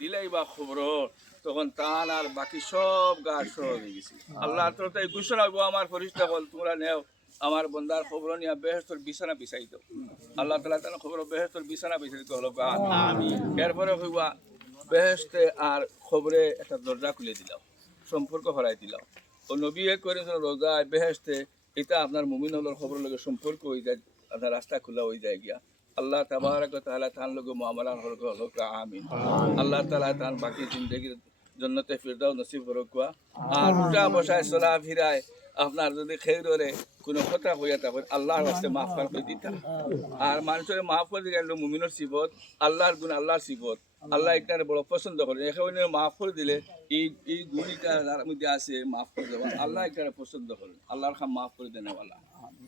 দিলাই বা খবর তখন তান আর বাকি সব গাছ সহ হয়ে গেছে। আল্লাহ তো তাই ঘোষণা গো আমার ফরিস্তা বল তোমরা নেও আমার বন্দার খবর নিয়ে বেহেশতর বিছানা বিছাই দাও। আল্লাহ তাআলা তার খবর বেহেশতর বিছানা বিছাই দিতে হলো গান। এরপরে হইবা বেহেশতে আর খবরে একটা দরজা খুলে দিলাম, সম্পর্ক হরাই দিলাম। ও নবী করেছেন রোজায় বেহেশতে এটা আপনার মুমিন হলোর খবর লগে সম্পর্ক হয়ে যায়, আপনার রাস্তা খোলা হয়ে যায় গিয়া। আল্লাহ তাবারাক ওয়া তাআলা তার লগে মুআমালা হলক হলক আমিন। আল্লাহ তাআলা তার বাকি জিন্দেগির জন্নতে ফিরদাউস নসিব করুক। আর উঠা বসায় চলা ফিরায় আপনার যদি খেউরে কোনো কথা হইয়া থাকে আল্লাহর রাস্তে মাফ করে দিতা। আর মানুষের মাফ করে দিলে মুমিনের সিবত, আল্লাহর গুণ আল্লাহর সিবত। আল্লাহ এটার বড় পছন্দ করেন। এখানে মাফ করে দিলে এই গুণিটা যার মধ্যে আছে মাফ করে দেওয়া আল্লাহ এটার পছন্দ করেন। আল্লাহর খাম মাফ করে দেন ওয়ালা।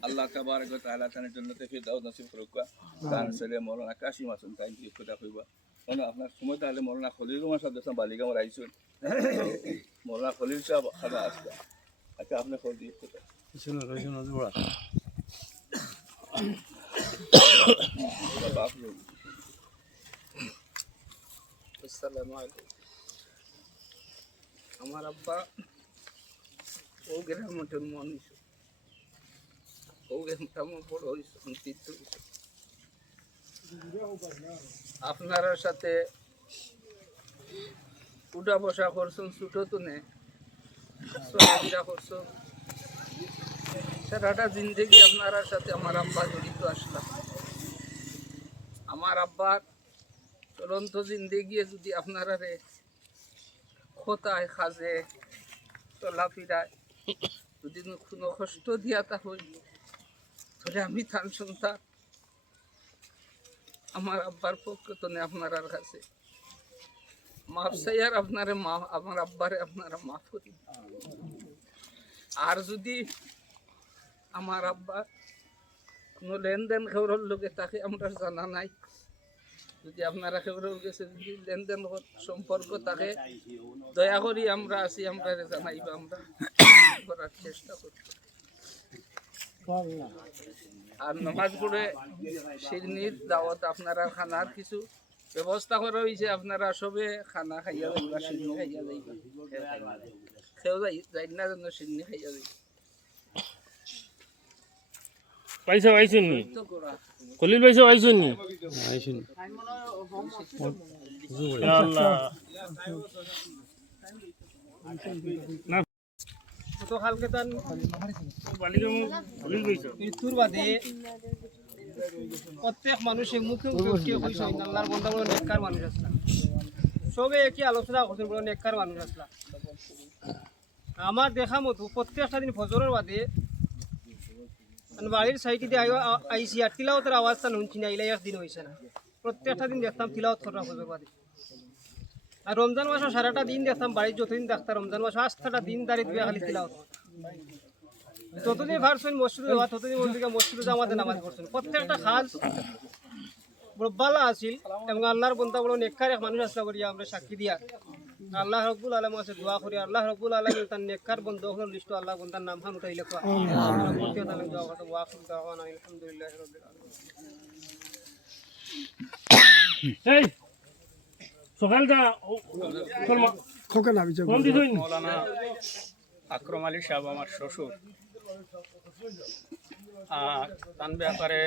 আল্লাহ তাবারক ওয়া তাআলা তানের জন্নতে ফিরদাউস নসিব করুক। তার ছেলে মৌলানা কাশিম আছেন তাই কি কথা কইবা আপনার সময় তাহলে মৌলানা খলিল সাহেব দেখলাম বালিগাঁও আইসুন। মৌলানা খলিল সাহেব খানা আসবে। আচ্ছা আপনি খোঁজ দিয়ে কথা আসসালামু আলাইকুম। আমার আব্বা ও গ্রামের মানুষ, ও গ্রামটা বড় হয়েছে তীর্থ হয়েছে। আপনার সাথে উঠা বসা করছেন, ছোট তুনে চলাফেরা করছেন, সারাটা জিন্দগি আপনার সাথে আমার আব্বা জড়িত আসলাম। আমার আব্বার চলন্ত জিন্দগি যদি আপনারা খোতায় খাজে চলাফেরায় যদি কোনো কষ্ট দিয়া তা হই তাহলে আমি থান সন্তান আমার আব্বার পক্ষ তো আপনার কাছে মাফ চাই আর আপনারে আমার আব্বারে আপনারা মাফ করি। আর যদি আমার আব্বা কোনো লেনদেন খেউরের লোকে তাকে আমরা জানা নাই, যদি আপনারা খেউরের গেছে যদি লেনদেন সম্পর্ক তাকে দয়া করি আমরা আছি আমরা জানাইবা, আমরা করার চেষ্টা করি। আর নামাজ পড়ে শিরনির দাওয়াত আপনারা খানার কিছু ব্যবস্থা করা হয়েছে, আপনারা সবে খানা খাইয়া যাইবা, শিরনি খাইয়া যাইবা, কেউ যাই না যেন শিরনি খাইয়া যাইবা। পয়সা পাইছেন নি খলিল পয়সা পাইছেন নি গতকালকে তার মৃত্যুর বাদে প্রত্যেক মানুষের মুখে মুখে কইছে আল্লাহর বান্দা বড় নেককার মানুষ আসলা, সবে একই আলোচনা করছেন বড় নেককার মানুষ আসলা। আমার দেখা মতো প্রত্যেকটা দিন ফজরের বাদে বাড়ির সাইডে দিয়ে আইসি আর তিলাওয়াতের আওয়াজটা শুনছি না, ইলাই একদিন হয়েছে না। প্রত্যেকটা দিন দেখতাম তিলাওয়াত করা ফজর বাদে। আর রমজান মাসও সারাটা দিন দেখতাম বাড়ির যতদিন দেখতাম রমজান মাস 8টা দিন দাঁড়িয়ে দিয়ে খালি তিলাওয়াত। যতদিন ভাবছেন মসজিদে যাওয়া ততদিন মসজিদে জামাতে নামাজ পড়ছেন। প্রত্যেকটা খাজ বড় বালা আছিল এবং আল্লাহর বন্দা বড় নেককার এক মানুষ আসলা করিয়া আমরা সাক্ষী দিয়া আল্লাহ রব্বুল আলম আছে দোয়া করি আল্লাহ রব্বুল আলম তার নেককার বন্ধ হল লিস্ট আল্লাহ বন্দার নাম খান উঠাইলে সকালটা মৌলানা আকরম আলী সাহেব আমার শ্বশুর, আর তার ব্যাপারে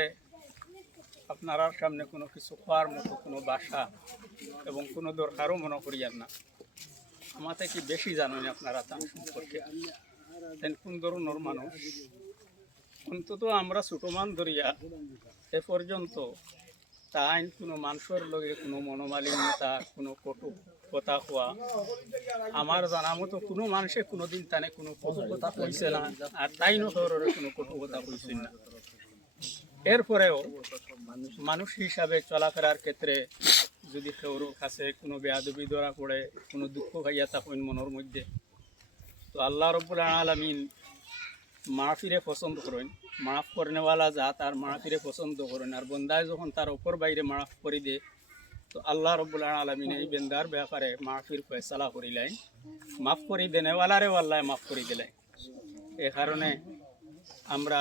আপনার সামনে কোনো কিছু খাওয়ার মতো কোনো বাসা এবং কোনো দরকারও মনে করিয়ান না। আমার থেকে বেশি জানেন আপনারা তার সম্পর্কে, কোন ধরনের মানুষ। অন্তত আমরা ছোটমান ধরিয়া এ পর্যন্ত তাই কোনো মানুষের লগে কোনো মনোমালিন্যতা কোনো কটু কথা কোয়া আমার জানা মতো কোনো মানুষে কোনোদিন তানে কোনো কটু কথা কইছে না, আর তাই নহরে কোনো কটু কথা কইছেন না। এরপরেও মানুষ হিসাবে চলাফেরার ক্ষেত্রে যদি কেউর কাছে কোনো বেয়াদবি ধরা পড়ে, কোনো দুঃখ খাইয়া থাকেন মনের মধ্যে, তো আল্লাহ রব্বুল আলামিন মাহফিরে পছন্দ করেন, মাফ করেনেওয়ালা জাত আর মাহফিরে পছন্দ করেন। আর বন্দায় যখন তার ওপর বাইরে মাফ করে দে তো আল্লাহ রব্বুল আলামিন এই বেন্দার ব্যাপারে মাহফির ফয়সালা করিলেন, মাফ করি দেনেওয়ালারে আল্লাহ মাফ করে দিলেন। এ কারণে আমরা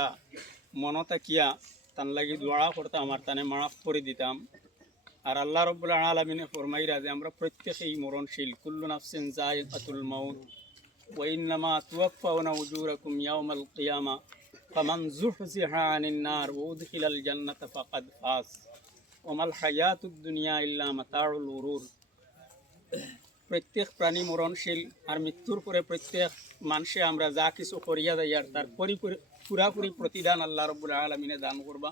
মনতা কিয়া তান লাগি দোয়া করতাম আর তানে মাফ করে দিতাম। আর আল্লাহ রাব্বুল আলামিনে ফরমাইরা যে আমরা প্রত্যেকেই মরণশীল, কুল্লু নাফসিন যায়িকাতুল মাউত ওয়া ইন্নামা তুওয়াফাউনা উজুরাকুম ইয়াওমাল কিয়ামা ফামান যুহজিহা আনিন নার ওয়া উদখিলাল জান্নাতা ফাকাদ ফাজ ওয়া মাল হায়াতুদ দুনিয়া ইল্লা মাতাউল গুরুর। প্রত্যেক প্রাণী মরণশীল, আর মৃত্যুর পরে প্রত্যেক মানুষে আমরা যা কিছু করিয়া যাই আর তার পুরাপুরি প্রতিদান আল্লাহ রাব্বুল আলামিনে দান করবা।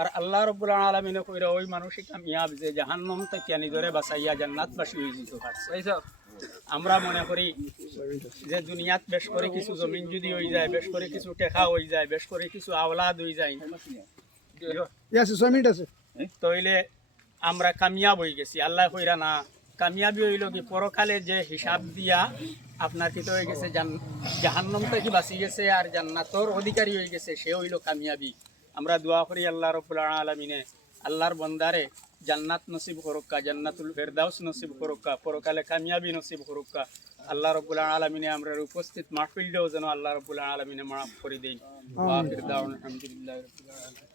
আর আল্লাহ রাব্বুল আলামিনে কইরা ওই মানুষই কামিয়াব যে জাহান্নাম থেকে নিজরে বাঁচাইয়া জান্নাতবাসী হয়ে যেতে পারছে। আমরা মনে করি যে দুনিয়াত বেশ করে কিছু জমিন যদি হয়ে যায়, বেশ করে কিছু টেকা হয়ে যায়, বেশ করে কিছু আওলাদ হয়ে যায়, তাইলে আমরা কামিয়াব হয়ে গেছি। আল্লাহ কইরা না, কামিয়াবি হইল কি পরকালে যে হিসাব দিয়া আপনার কি হয়ে গেছে জাহান্নাম থেকে বাঁচি গেছে আর জান্নাতর অধিকারী হয়ে গেছে, সে হইল কামিয়াবি। আমরা দোয়া করি আল্লাহ রাব্বুল আলামিনে আল্লাহর বন্দারে জান্নাত নসিব করুকা, জান্নাতুল ফেরদাউস নসিব করুকা, পরকালে কামিয়াবি নসিব করুকা। আল্লাহ রাব্বুল আলামিনে আমরা উপস্থিত মাহফিলটাও যেন আল্লাহ রাব্বুল আলামিনে মাফ করে দেই। আখির দাওয়ানা আলহামদুলিল্লাহি রাব্বিল আলামিন।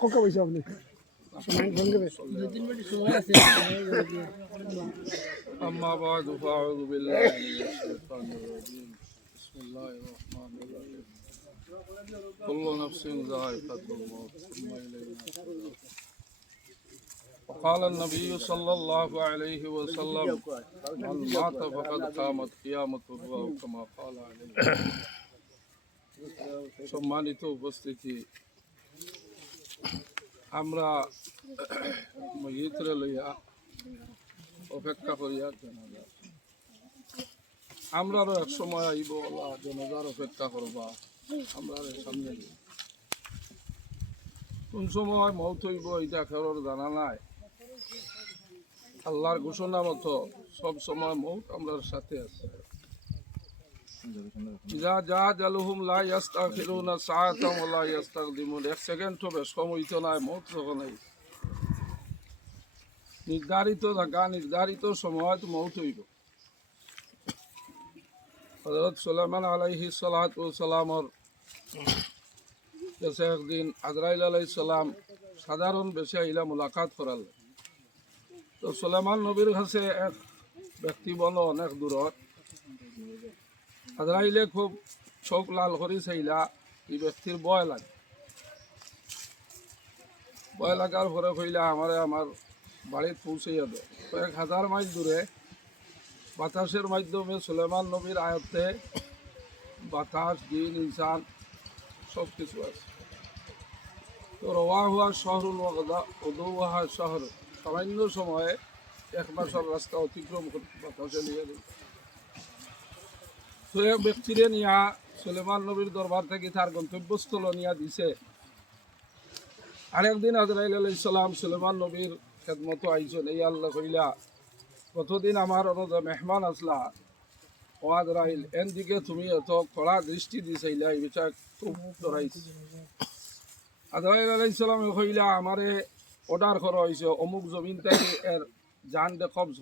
কোকা বইছে আপনি أما بعد فأعوذ بالله من الشيطان الرجيم بسم الله الرحمن الرحيم كل نفس ذائقة الموت ثم إلينا ترجعون وقال النبي صلى الله عليه وسلم من مات فقد قامت قيامته أو كما قال عليه সম্মানিত উপস্থিতি, আমরা মহিতরে লইয়া অপেক্ষা করিয়া জানাজা, আমরারও এক সময় আইব ওলা জানাজার অপেক্ষা করবা, আমরা সামনে কোন সময় মৌত হইব এটা কারোর জানা নাই। আল্লাহর ঘোষণা মতো সব সময় মৌত আমরার সাথে আছে। ইজা জা জালুহুম লা ইস্তাখিরুনা সাআতাম ওয়া লা ইস্তাকদিমুন, এক সেকেন্ড তো বেশ কম হইতো না মৌত যখন আই। নির্ধারিত জায়গা নির্ধারিত সময় তো মৌত হইব। হযরত সুলাইমান আলাইহিস সালাতু ওয়াস সালামর কাছে একদিন আজরাইল আলাইহিস সালাম সাধারণ বেশে আইলা মুলাকাত করালেন। তো সুলাইমান নবীর কাছে এক ব্যক্তি বলো অনেক দূরত, আজরাইলে খুব চোখ লাল করে চাইলা, এই ব্যক্তির ভয় লাগে। ভয় লাগার পরে কইলা আমারে আমার বাড়িতে পৌঁছাইয়া দেয়। 1000 মাইল দূরে বাতাসের মাধ্যমে সুলাইমান নবীর আয়ত্তে বাতাস, দিন, ইনসান সব কিছু আছে। তো রওয়া হুয়া শহরুল ওয়াগদা উদুহা শহর, সামান্য সময়ে 1 মাসের রাস্তা অতিক্রম করতে বাতাসে নিয়ে দিল। তো এক ব্যক্তিরে নিয়া সুলাইমান নবীর দরবার থেকে তার গন্তব্যস্থল নিয়া দিছে। আরেকদিন আজরাইল আলাইহিস সালাম সুলাইমান নবীর খেদমত আইছেন। এই আল্লাহ কইলা কতদিন আমার অনুদা মেহমান আসলা, ও আজরাইল এন দিকে তুমি এত কড়া দৃষ্টি দিছাইলা, এই বিচার খুব ডরাইছে। আজরাইল আলাইহিস সালাম কইলা আমারে অর্ডার করা হয়েছে অমুক জমিন থেকে এর জান দে কবজ।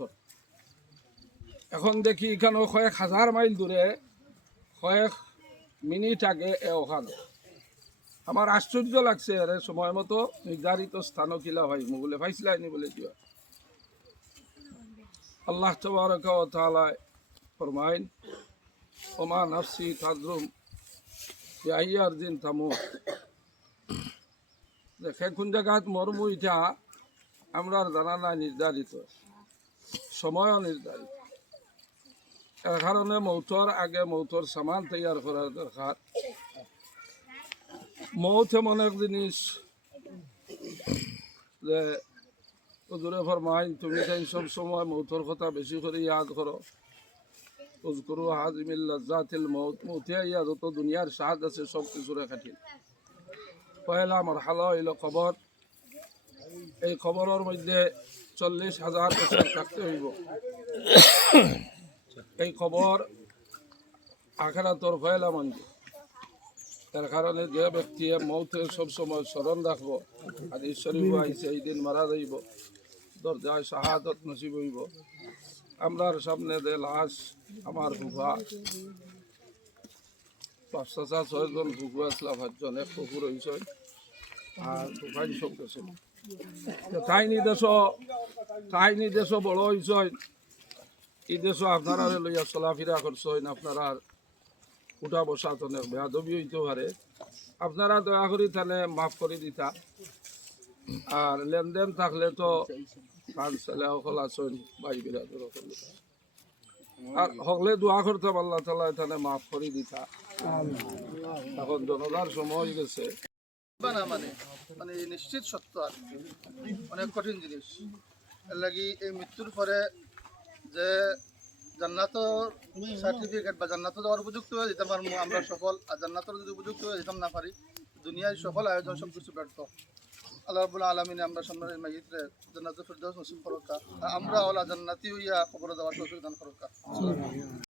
এখন দেখি এখানে কয়েক 1000 মাইল দূরে কয়েক মিনিট আগে ওখানে। আমার আশ্চর্য লাগছে, আরে সময় মতো নির্ধারিত স্থানও কিলা ভাই বলে পাইছিলাইনি বলে কি আল্লাহ তাবারক ওয়া তাআলা ফরমাইন ওমা নাফসি তাদরুম ইয়াইয়ার দিন তামুত, দেখে কোন জায়গাত মরমু ইটা আমরা জানা নাই, নির্ধারিত সময়ও নির্ধারিত। এর কারণে মৌতর আগে মৌতর সামান তৈয়ার করার দরকার। মৌত এমন এক জিনিস যে হুজুরে ফরমাইন তুমি তাই সব সময় মৌতর কথা বেশি করে ইয়াদ করো। উযকুরু হাযিমিল লাজ্জাতিল মৌত, মৌতে ইয়া যত দুনিয়ার স্বাদ আছে সব কিছুরে কাটিল। পয়লা মারহালা হইল কবর। এই কবরের মধ্যে 40,000 বছর থাকতে হইব। এই খবর আখিরাতর পয়লা মঞ্জিল। তার কারণে যে ব্যক্তি মৌতের সবসময় স্মরণ রাখবো, আর ঈশ্বরীয় আইসে এই দিন মারা যাইব, দরজায় শাহাদত নসিব হইব। আমরার সামনে যে লাশ, আমার ফুফা 5 6 জন ফুফু আসলা, 5 জন এক ফুফু রয়েছে। আর তোফাইল সব গেছে তাই দেশ বড় হয়েছে এই দেশ আপনারা লইয়া চলাফেরা করছেন আপনারা উঠা বসা তো বেয়াদবি হইতে পারে আপনারা দয়া করি তাহলে মাফ করে দিতা আর লেনদেন থাকলে তো কান ছেলে সকল আছেন ভাই বিরাদর আর সকলে দোয়া করতাম আল্লাহ তালা এখানে মাফ করে দিতা এখন জনতার সময় হয়ে গেছে না মানে মানে নিশ্চিত সত্য আর অনেক কঠিন জিনিস এর লাগি এই মৃত্যুর পরে যে জান্নাতর সার্টিফিকেট বা জান্নাত যাওয়ার উপযুক্ত হয়ে যেতে পারবো আমরা সফল আর জান্নাতর যদি উপযুক্ত হয়ে যেতাম না পারি দুনিয়ার সফল আয়োজন সব কিছু ব্যর্থ আল্লাহ রাব্বুল আলামিনে আমরা সম্মানের মাইয়িতরে জান্নাতুল ফিরদাউস নসিব করুক আমরা ওলা জান্নাতি হইয়া কবর দেওয়ার তৌফিক দান করুক